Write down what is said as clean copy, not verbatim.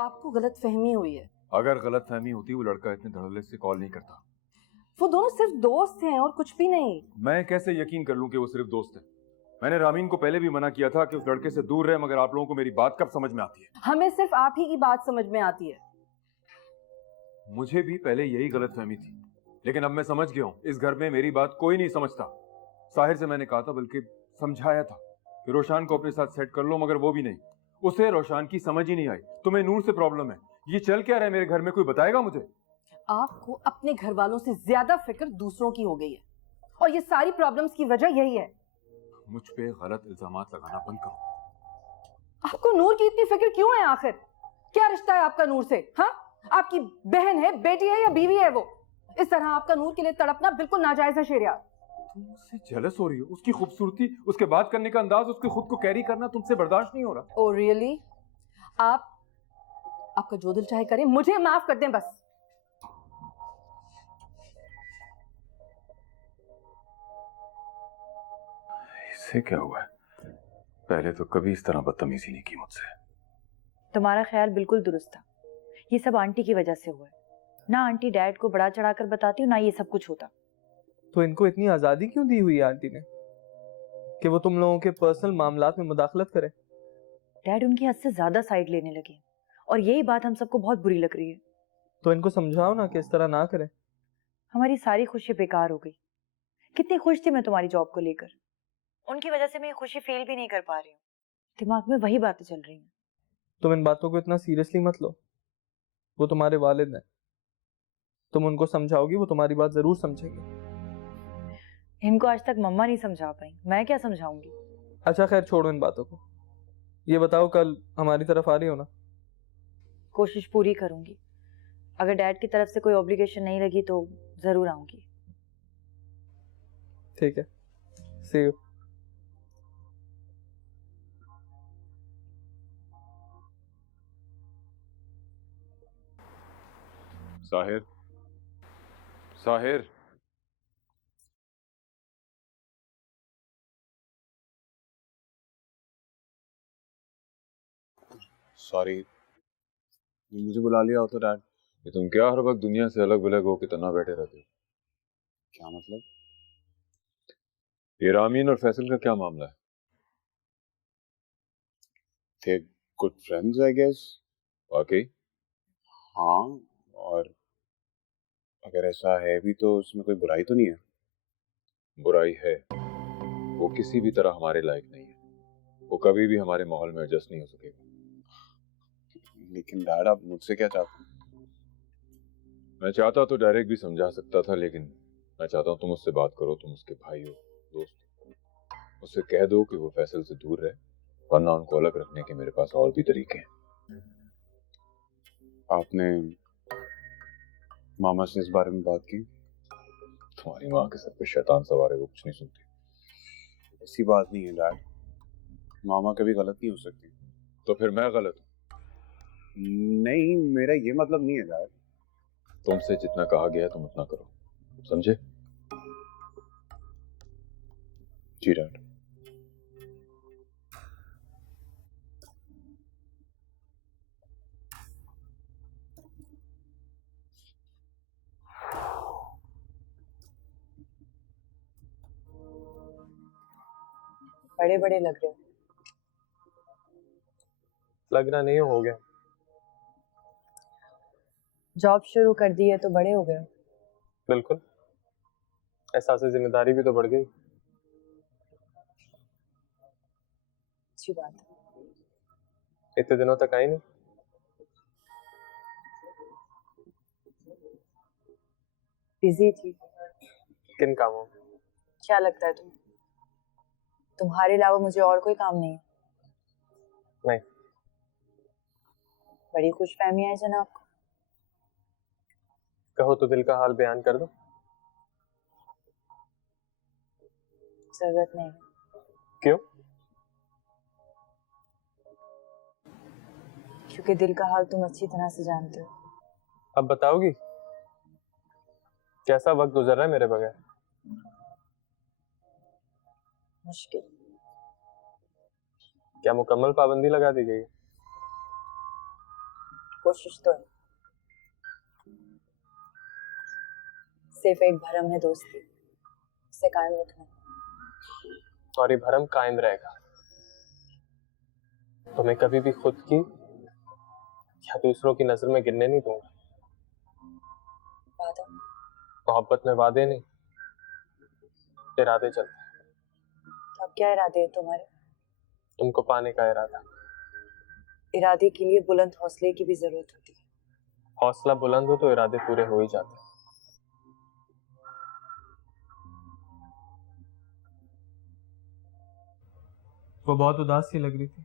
आपको गलत फहमी हुई है। अगर गलत फहमी होती वो लड़का इतने धड़ल्ले से कॉल नहीं करता। वो दोनों सिर्फ दोस्त हैं और कुछ भी नहीं। मैं कैसे यकीन कर लूं कि वो सिर्फ दोस्त है? मैंने रामीन को पहले भी मना किया था कि उस लड़के से दूर रहे, मगर आप लोगों को मेरी बात कब समझ में आती है? हमें सिर्फ आप ही की बात समझ में आती है। मुझे भी पहले यही गलत फहमी थी, लेकिन अब मैं समझ गया हूं इस घर में मेरी बात कोई नहीं समझता। साहिर से मैंने कहा था, बल्कि समझाया था कि रोशान को अपने साथ सेट कर लो, मगर वो भी नहीं। उसे रोशान की समझ ही नहीं आई। तुम्हें नूर से प्रॉब्लम है। ये चल क्या रहा है मेरे घर में, कोई बताएगा मुझे? आपको अपने घर वालों से ज्यादा फिक्र दूसरों की हो गई है, और ये सारी प्रॉब्लम्स की वजह यही है। मुझ पे गलत इल्जामात लगाना बंद करो। आपको नूर की इतनी फिक्र क्यों है? आखिर क्या रिश्ता है आपका नूर से? हाँ, आपकी बहन है, बेटी है या बीवी है वो? इस तरह आपका नूर के लिए तड़पना बिल्कुल नाजायज है शेरिया। तुम मुझसे जेलस हो रही हो? उसकी खूबसूरती, उसके बात करने का अंदाज, उसके खुद को कैरी करना तुमसे बर्दाश्त नहीं हो रहा। Oh really? आपका जो दिल चाहे करें, मुझे माफ कर दें बस। इससे क्या हुआ है? पहले तो कभी इस तरह बदतमीजी नहीं की मुझसे। तुम्हारा ख्याल बिल्कुल दुरुस्त था। ये सब आंटी की वजह से हुआ है। ना आंटी डैड को बढ़ा चढ़ाकर बताती ना ये सब कुछ होता। तो इनको इतनी आजादी क्यों दी हुई है आंटी ने कि वो तुम लोगों के पर्सनल मामलात में मुदाखलत करे? डैड उनकी हद से ज्यादा साइड लेने लगे, और यही बात हम सबको बहुत बुरी लग रही है। तो इनको समझाओ ना कि इस तरह ना करें। हमारी सारी खुशी बेकार हो गई। कितनी खुश थी मैं तुम्हारी जॉब को लेकर। उनकी वजह से मैं ये खुशी फील भी नहीं कर पा रही हूँ। दिमाग में वही बातें चल रही हैं। तुम इन बातों को इतना सीरियसली मत लो। वो तुम्हारे वालिद हैं। तुम उनको समझाओगी, वो तुम्हारी बात जरूर समझेंगे। इनको आज तक मम्मा नहीं समझा पाई, मैं क्या समझाऊंगी? अच्छा खैर, छोड़ो इन बातों को। ये बताओ, कल हमारी तरफ आ रही हो ना? कोशिश पूरी करूंगी। अगर डैड की तरफ से कोई ऑब्लिगेशन नहीं लगी तो जरूर आऊंगी। ठीक है, सी यू। साहिर, साहिर, सॉरी, मुझे बुला लिया हो तो डैड। ये तुम क्या हर वक्त दुनिया से अलग अलग होकर तना बैठे रहते हो? क्या मतलब? ये रामीन और फैसल का क्या मामला है? थे गुड फ्रेंड्स आई गेस। वाकई? हाँ, और अगर ऐसा है भी तो उसमें कोई बुराई तो नहीं है। बुराई है। वो किसी भी तरह हमारे लायक नहीं है। वो कभी भी हमारे माहौल में एडजस्ट नहीं हो सकेगा। लेकिन डैड, आप मुझसे क्या चाहते हैं? मैं चाहता तो डायरेक्ट भी समझा सकता था, लेकिन मैं चाहता हूँ तुम उससे बात करो। तुम उसके भाई हो, दोस्त हो। उससे कह दो कि वो फैसल से दूर रहे, वरना उनको अलग रखने के मेरे पास और भी तरीके हैं। आपने मामा से इस बारे में बात की? तुम्हारी माँ के सर पे शैतान सवार है, वो कुछ नहीं सुनती। ऐसी बात नहीं है डैड, मामा कभी गलत नहीं हो सकती। तो फिर मैं गलत हूँ? नहीं, मेरा ये मतलब नहीं है डैड। तुमसे जितना कहा गया है तुम उतना करो, समझे? जी डैड। बड़े बड़े लग रहे हो। लगना नहीं हो गया। जॉब शुरू कर दी है तो बड़े हो गए हो। बिल्कुल, एहसास जिम्मेदारी भी तो बढ़ गई। अच्छी बात है। इतने दिनों तक आई नहीं। बिजी थी। किन कामों में? क्या लगता है तुम्हारे अलावा मुझे और कोई काम नहीं है? नहीं। बड़ी खुशफहमी है जनाब को। कहो तो दिल का हाल बयान कर दो। जरूरत नहीं है। क्यों? क्योंकि दिल का हाल तुम अच्छी तरह से जानते हो। अब बताओगी कैसा वक्त गुजर रहा है मेरे बगैर? मुश्किल। क्या मुकम्मल पाबंदी लगा दी गई? कोशिश तो है। सिर्फ एक भरम है दोस्ती, उसे कायम रखना। और ये भरम कायम रहेगा। तुम्हें कभी भी खुद की या दूसरों की नजर में गिरने नहीं दूंगा। वादा? मोहब्बत में वादे नहीं, इरादे चलते हैं। तो अब क्या इरादे है तुम्हारे? तुमको पाने का इरादा। इरादे के लिए बुलंद हौसले की भी जरूरत होती है। हौसला बुलंद हो तो इरादे पूरे हो ही जाते हैं। वो बहुत उदास सी लग रही थी।